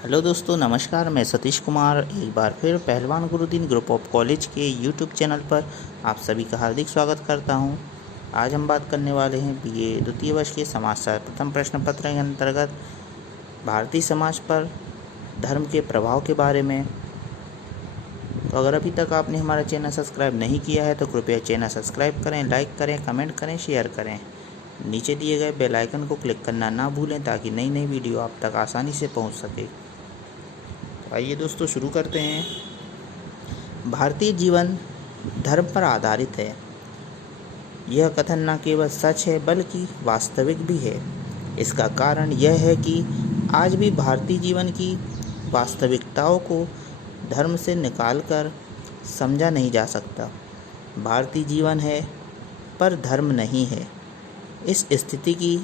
Hello दोस्तों, नमस्कार। मैं सतीश कुमार एक बार फिर पहलवान गुरुदीन ग्रुप ऑफ कॉलेज के यूट्यूब चैनल पर आप सभी का हार्दिक स्वागत करता हूं। आज हम बात करने वाले हैं बीए द्वितीय वर्ष के समाजशास्त्र प्रथम प्रश्न पत्र के अंतर्गत भारतीय समाज पर धर्म के प्रभाव के बारे में। तो अगर अभी तक आपने हमारा चैनल सब्सक्राइब नहीं किया है तो कृपया चैनल सब्सक्राइब करें, लाइक करें, कमेंट करें, शेयर करें। नीचे दिए गए बेल आइकन को क्लिक करना ना भूलें ताकि नई नई वीडियो आप तक आसानी से पहुंच सके। आइए दोस्तों शुरू करते हैं। भारतीय जीवन धर्म पर आधारित है। यह कथन न केवल सच है बल्कि वास्तविक भी है। इसका कारण यह है कि आज भी भारतीय जीवन की वास्तविकताओं को धर्म से निकालकर समझा नहीं जा सकता। भारतीय जीवन है पर धर्म नहीं है। इस स्थिति की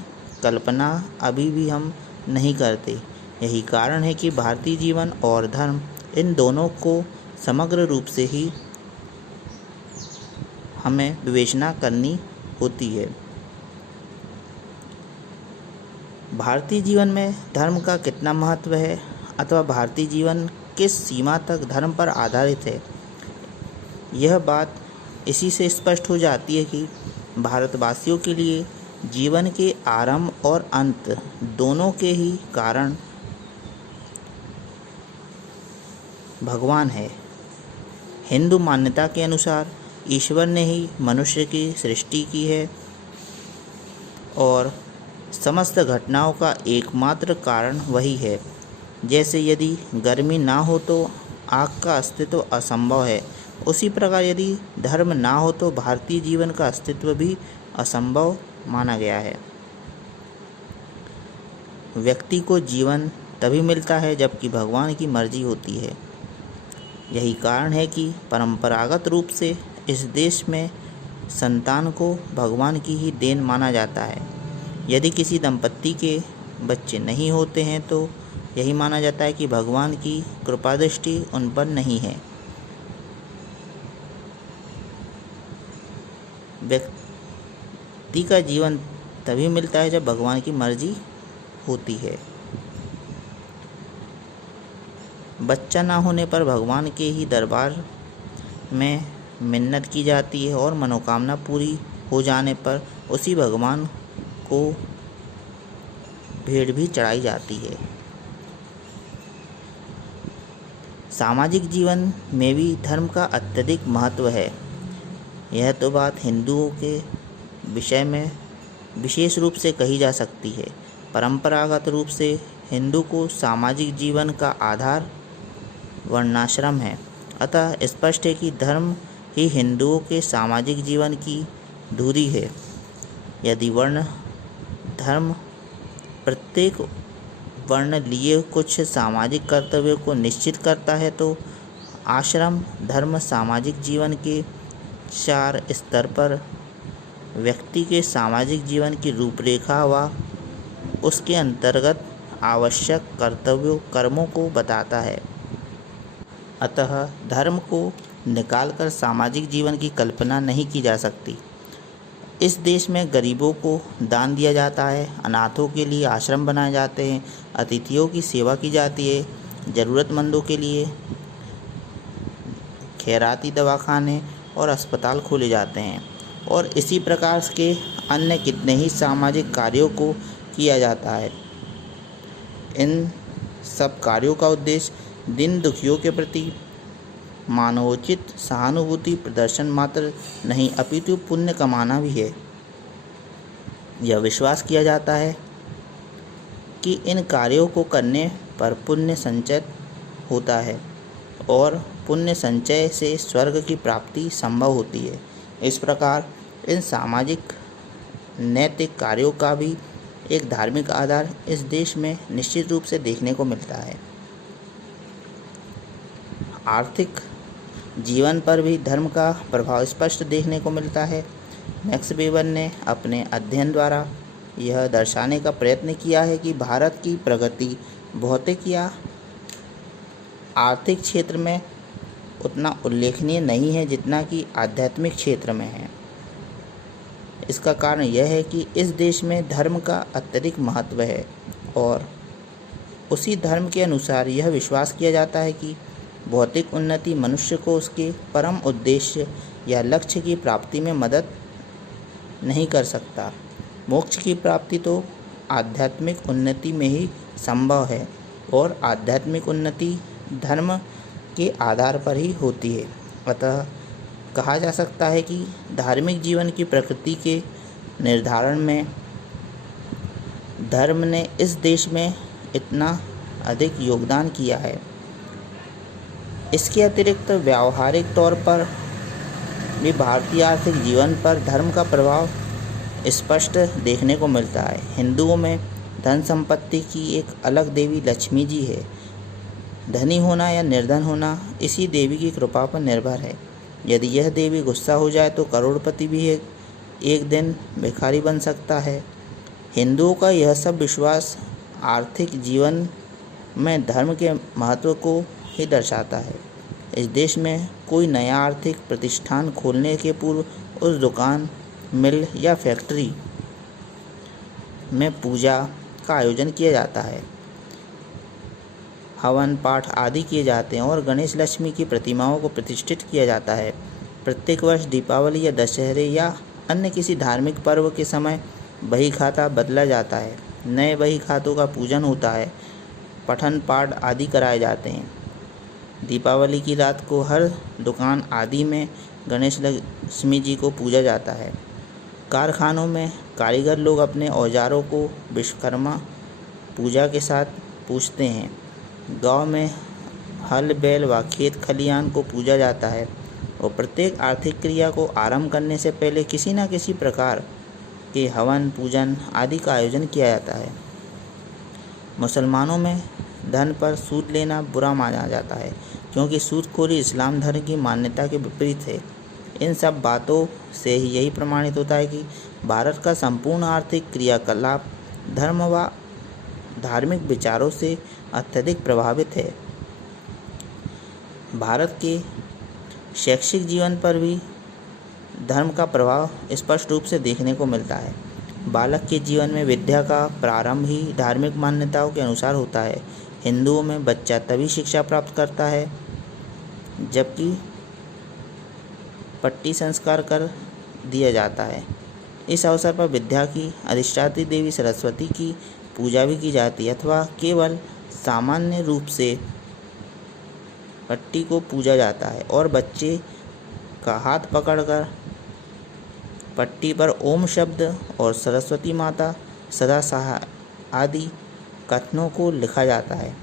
कल्पना अभी भी हम नहीं करते। यही कारण है कि भारतीय जीवन और धर्म इन दोनों को समग्र रूप से ही हमें विवेचना करनी होती है। भारतीय जीवन में धर्म का कितना महत्व है अथवा भारतीय जीवन किस सीमा तक धर्म पर आधारित है, यह बात इसी से स्पष्ट हो जाती है कि भारतवासियों के लिए जीवन के आरंभ और अंत दोनों के ही कारण भगवान है। हिंदू मान्यता के अनुसार ईश्वर ने ही मनुष्य की सृष्टि की है और समस्त घटनाओं का एकमात्र कारण वही है। जैसे यदि गर्मी ना हो तो आग का अस्तित्व असंभव है, उसी प्रकार यदि धर्म ना हो तो भारतीय जीवन का अस्तित्व भी असंभव माना गया है। व्यक्ति को जीवन तभी मिलता है जबकि भगवान की मर्जी होती है। यही कारण है कि परंपरागत रूप से इस देश में संतान को भगवान की ही देन माना जाता है। यदि किसी दंपत्ति के बच्चे नहीं होते हैं तो यही माना जाता है कि भगवान की कृपा दृष्टि उन पर नहीं है। व्यक्ति का जीवन तभी मिलता है जब भगवान की मर्जी होती है। बच्चा ना होने पर भगवान के ही दरबार में मिन्नत की जाती है और मनोकामना पूरी हो जाने पर उसी भगवान को भेंट भी चढ़ाई जाती है। सामाजिक जीवन में भी धर्म का अत्यधिक महत्व है। यह तो बात हिंदुओं के विषय में विशेष रूप से कही जा सकती है। परंपरागत रूप से हिंदू को सामाजिक जीवन का आधार वर्णाश्रम है। अतः स्पष्ट है कि धर्म ही हिंदुओं के सामाजिक जीवन की धुरी है। यदि वर्ण धर्म प्रत्येक वर्ण लिए कुछ सामाजिक कर्तव्यों को निश्चित करता है तो आश्रम धर्म सामाजिक जीवन के 4 स्तर पर व्यक्ति के सामाजिक जीवन की रूपरेखा व उसके अंतर्गत आवश्यक कर्तव्यों कर्मों को बताता है। अतः धर्म को निकालकर सामाजिक जीवन की कल्पना नहीं की जा सकती। इस देश में गरीबों को दान दिया जाता है, अनाथों के लिए आश्रम बनाए जाते हैं, अतिथियों की सेवा की जाती है, ज़रूरतमंदों के लिए खैराती दवाखाने और अस्पताल खोले जाते हैं और इसी प्रकार के अन्य कितने ही सामाजिक कार्यों को किया जाता है। इन सब कार्यों का उद्देश्य दीन दुखियों के प्रति मानवोचित सहानुभूति प्रदर्शन मात्र नहीं अपितु पुण्य कमाना भी है। यह विश्वास किया जाता है कि इन कार्यों को करने पर पुण्य संचय होता है और पुण्य संचय से स्वर्ग की प्राप्ति संभव होती है। इस प्रकार इन सामाजिक नैतिक कार्यों का भी एक धार्मिक आधार इस देश में निश्चित रूप से देखने को मिलता है। आर्थिक जीवन पर भी धर्म का प्रभाव स्पष्ट देखने को मिलता है। मैक्स वेबर ने अपने अध्ययन द्वारा यह दर्शाने का प्रयत्न किया है कि भारत की प्रगति भौतिक या आर्थिक क्षेत्र में उतना उल्लेखनीय नहीं है जितना कि आध्यात्मिक क्षेत्र में है। इसका कारण यह है कि इस देश में धर्म का अत्यधिक महत्व है और उसी धर्म के अनुसार यह विश्वास किया जाता है कि भौतिक उन्नति मनुष्य को उसके परम उद्देश्य या लक्ष्य की प्राप्ति में मदद नहीं कर सकता। मोक्ष की प्राप्ति तो आध्यात्मिक उन्नति में ही संभव है और आध्यात्मिक उन्नति धर्म के आधार पर ही होती है। अतः कहा जा सकता है कि धार्मिक जीवन की प्रकृति के निर्धारण में धर्म ने इस देश में इतना अधिक योगदान किया है। इसके अतिरिक्त व्यावहारिक तौर पर भी भारतीय आर्थिक जीवन पर धर्म का प्रभाव स्पष्ट देखने को मिलता है। हिंदुओं में धन संपत्ति की एक अलग देवी लक्ष्मी जी है। धनी होना या निर्धन होना इसी देवी की कृपा पर निर्भर है। यदि यह देवी गुस्सा हो जाए तो करोड़पति भी एक दिन भिखारी बन सकता है। हिंदुओं का यह सब विश्वास आर्थिक जीवन में धर्म के महत्व को ही दर्शाता है। इस देश में कोई नया आर्थिक प्रतिष्ठान खोलने के पूर्व उस दुकान, मिल या फैक्ट्री में पूजा का आयोजन किया जाता है। हवन पाठ आदि किए जाते हैं और गणेश लक्ष्मी की प्रतिमाओं को प्रतिष्ठित किया जाता है। प्रत्येक वर्ष दीपावली या दशहरे या अन्य किसी धार्मिक पर्व के समय बही खाता बदला जाता है। नए बही खातों का पूजन होता है। पठन पाठ आदि कराए जाते हैं। दीपावली की रात को हर दुकान आदि में गणेश लक्ष्मी जी को पूजा जाता है। कारखानों में कारीगर लोग अपने औजारों को विश्वकर्मा पूजा के साथ पूजते हैं। गांव में हल बैल व खेत खलिहान को पूजा जाता है और प्रत्येक आर्थिक क्रिया को आरंभ करने से पहले किसी न किसी प्रकार के हवन पूजन आदि का आयोजन किया जाता है। मुसलमानों में धन पर सूद लेना बुरा माना जाता है क्योंकि सूदखोरी इस्लाम धर्म की मान्यता के विपरीत है। इन सब बातों से ही यही प्रमाणित होता है कि भारत का संपूर्ण आर्थिक क्रियाकलाप धर्म व धार्मिक विचारों से अत्यधिक प्रभावित है। भारत के शैक्षिक जीवन पर भी धर्म का प्रभाव स्पष्ट रूप से देखने को मिलता है। बालक के जीवन में विद्या का प्रारंभ ही धार्मिक मान्यताओं के अनुसार होता है। हिंदुओं में बच्चा तभी शिक्षा प्राप्त करता है जबकि पट्टी संस्कार कर दिया जाता है। इस अवसर पर विद्या की अधिष्ठात्री देवी सरस्वती की पूजा भी की जाती है अथवा केवल सामान्य रूप से पट्टी को पूजा जाता है और बच्चे का हाथ पकड़कर पट्टी पर ओम शब्द और सरस्वती माता सदा सहाय आदि कथनों को लिखा जाता है।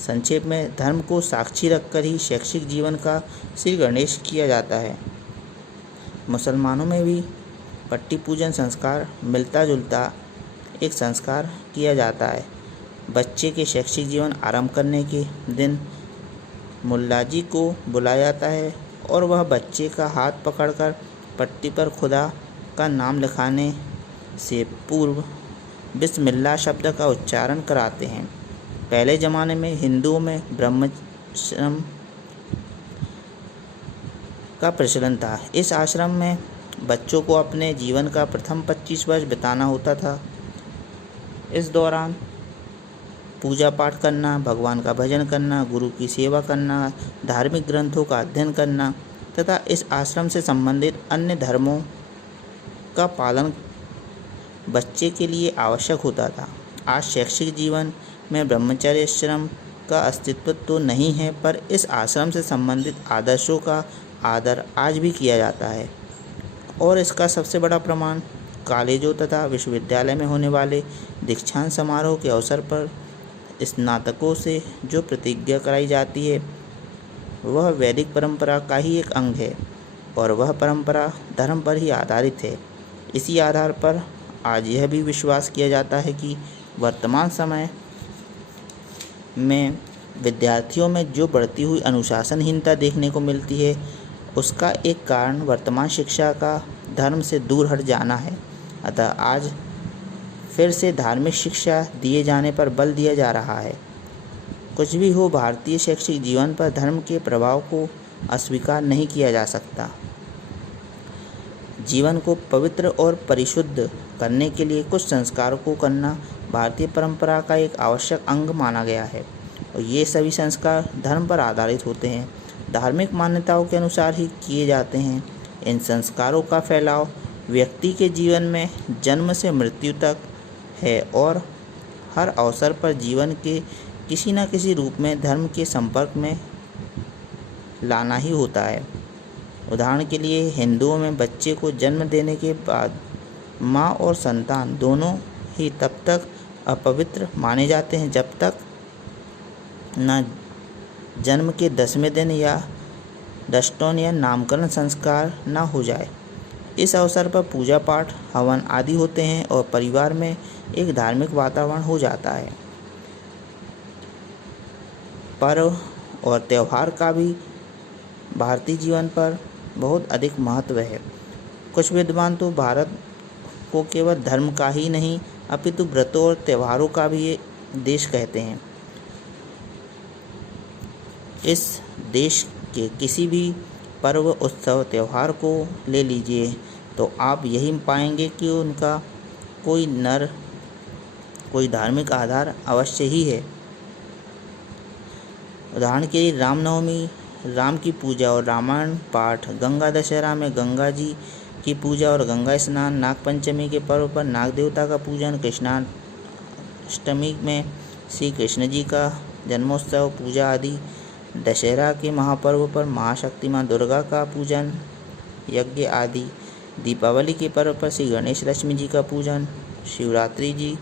संक्षेप में धर्म को साक्षी रखकर ही शैक्षिक जीवन का श्री गणेश किया जाता है। मुसलमानों में भी पट्टी पूजन संस्कार मिलता जुलता एक संस्कार किया जाता है। बच्चे के शैक्षिक जीवन आरंभ करने के दिन मुल्लाजी को बुलाया जाता है और वह बच्चे का हाथ पकड़कर पट्टी पर खुदा का नाम लिखाने से पूर्व बिस्मिल्लाह शब्द का उच्चारण कराते हैं। पहले ज़माने में हिंदुओं में ब्रह्मचर्य का प्रचलन था। इस आश्रम में बच्चों को अपने जीवन का प्रथम 25 वर्ष बिताना होता था। इस दौरान पूजा पाठ करना, भगवान का भजन करना, गुरु की सेवा करना, धार्मिक ग्रंथों का अध्ययन करना तथा इस आश्रम से संबंधित अन्य धर्मों का पालन बच्चे के लिए आवश्यक होता था। आज शैक्षिक जीवन में ब्रह्मचर्य आश्रम का अस्तित्व तो नहीं है, पर इस आश्रम से संबंधित आदर्शों का आदर आज भी किया जाता है और इसका सबसे बड़ा प्रमाण कॉलेजों तथा विश्वविद्यालय में होने वाले दीक्षांत समारोह के अवसर पर स्नातकों से जो प्रतिज्ञा कराई जाती है वह वैदिक परंपरा का ही एक अंग है और वह परंपरा धर्म पर ही आधारित है। इसी आधार पर आज यह भी विश्वास किया जाता है कि वर्तमान समय में विद्यार्थियों में जो बढ़ती हुई अनुशासनहीनता देखने को मिलती है उसका एक कारण वर्तमान शिक्षा का धर्म से दूर हट जाना है। अतः आज फिर से धार्मिक शिक्षा दिए जाने पर बल दिया जा रहा है। कुछ भी हो, भारतीय शैक्षिक जीवन पर धर्म के प्रभाव को अस्वीकार नहीं किया जा सकता। जीवन को पवित्र और परिशुद्ध करने के लिए कुछ संस्कारों को करना भारतीय परंपरा का एक आवश्यक अंग माना गया है और ये सभी संस्कार धर्म पर आधारित होते हैं, धार्मिक मान्यताओं के अनुसार ही किए जाते हैं। इन संस्कारों का फैलाव व्यक्ति के जीवन में जन्म से मृत्यु तक है और हर अवसर पर जीवन के किसी न किसी रूप में धर्म के संपर्क में लाना ही होता है। उदाहरण के लिए हिंदुओं में बच्चे को जन्म देने के बाद माँ और संतान दोनों ही तब तक अपवित्र माने जाते हैं जब तक न जन्म के 10वें दिन या दष्टोन या नामकरण संस्कार न हो जाए। इस अवसर पर पूजा पाठ, हवन आदि होते हैं और परिवार में एक धार्मिक वातावरण हो जाता है। पर्व और त्यौहार का भी भारतीय जीवन पर बहुत अधिक महत्व है। कुछ विद्वान तो भारत को केवल धर्म का ही नहीं अपितु व्रतों और त्योहारों का भी देश कहते हैं। इस देश के किसी भी पर्व, उत्सव, त्यौहार को ले लीजिए तो आप यही पाएंगे कि उनका कोई धार्मिक आधार अवश्य ही है। उदाहरण के लिए रामनवमी, राम की पूजा और रामायण पाठ, गंगा दशहरा में गंगा जी की पूजा और गंगा स्नान, नागपंचमी के पर्व पर नाग देवता का पूजन, कृष्णाष्टमी में श्री कृष्ण जी का जन्मोत्सव पूजा आदि, दशहरा के महापर्व पर महाशक्ति माँ दुर्गा का पूजन, यज्ञ आदि, दीपावली के पर्व पर श्री गणेश लक्ष्मी जी का पूजन, शिवरात्रि जी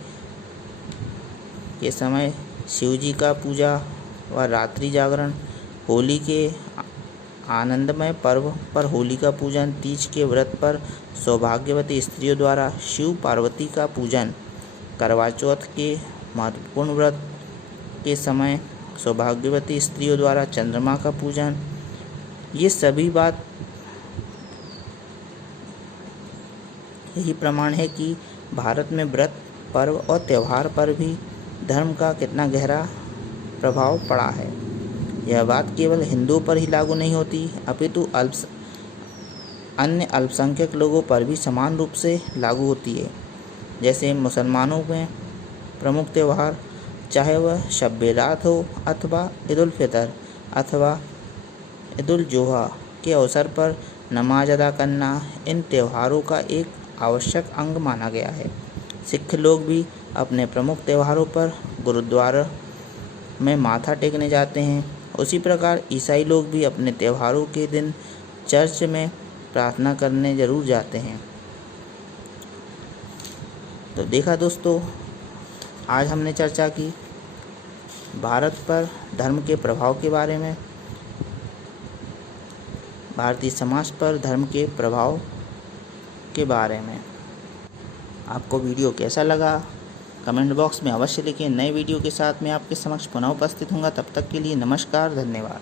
के समय शिव जी का पूजा व रात्रि जागरण, होली के आनंदमय पर्व पर होली का पूजन, तीज के व्रत पर सौभाग्यवती स्त्रियों द्वारा शिव पार्वती का पूजन, करवा चौथ के महत्वपूर्ण व्रत के समय सौभाग्यवती स्त्रियों द्वारा चंद्रमा का पूजन। ये सभी बात यही प्रमाण है कि भारत में व्रत, पर्व और त्यौहार पर भी धर्म का कितना गहरा प्रभाव पड़ा है। यह बात केवल हिंदुओं पर ही लागू नहीं होती अपितु अन्य अल्पसंख्यक लोगों पर भी समान रूप से लागू होती है। जैसे मुसलमानों में प्रमुख त्यौहार, चाहे वह शब-ए रात हो अथवा ईद उल फितर अथवा ईद उल जुहा के अवसर पर नमाज अदा करना, इन त्योहारों का एक आवश्यक अंग माना गया है। सिख लोग भी अपने प्रमुख त्योहारों पर गुरुद्वारा में माथा टेकने जाते हैं। उसी प्रकार ईसाई लोग भी अपने त्योहारों के दिन चर्च में प्रार्थना करने जरूर जाते हैं। तो देखा दोस्तों, आज हमने चर्चा की भारत पर धर्म के प्रभाव के बारे में, भारतीय समाज पर धर्म के प्रभाव के बारे में। आपको वीडियो कैसा लगा कमेंट बॉक्स में अवश्य लिखें। नए वीडियो के साथ मैं आपके समक्ष पुनः उपस्थित होऊंगा। तब तक के लिए नमस्कार, धन्यवाद।